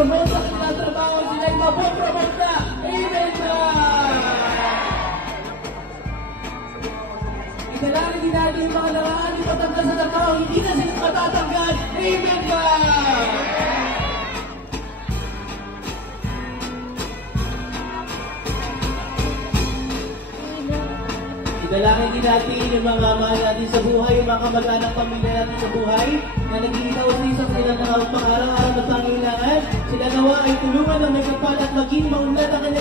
mapromote sa kanilang trabaho, sila ay mapopromote na. Amen ka! Italangin natin yung mga naraan, ipatanggal sa trabaho, hindi na sila matatanggal. Amen ka! Dalangin din natin yung mga mahal natin sa buhay, yung mga kamag-anak pamilya natin sa buhay na nag-iitaw sa kanilang pangarang-araw na pangailangan. Sila nawa ay tulungan ng may kapal at maging maunlad ang kanilang